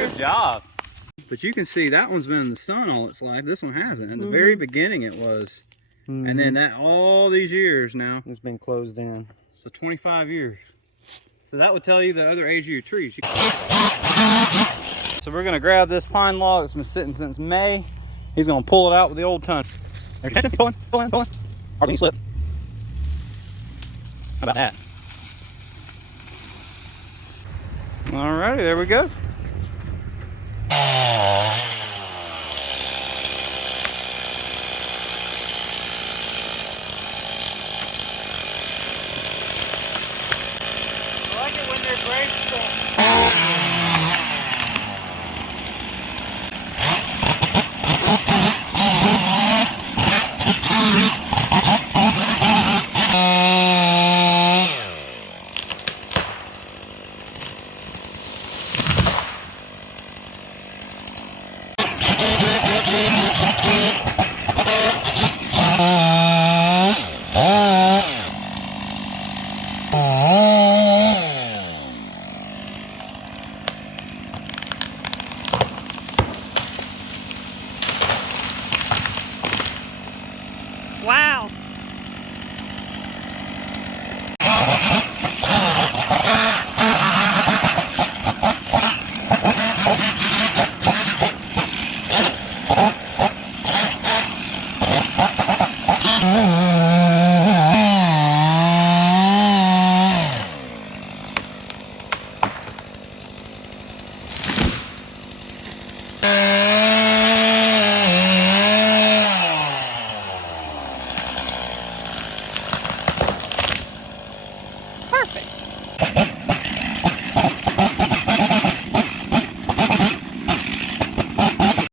Good job. But you can see that one's been in the sun all its life. This one hasn't. In the very beginning it was. And then that all these years now. It's been closed in. So 25 years. So that would tell you the other age of your trees. So we're gonna grab this pine log that's been sitting since May. He's gonna pull it out with the old ton. There's tension, pulling. Hardly slip. How about that? Alrighty, there we go. I like it when they're graceful.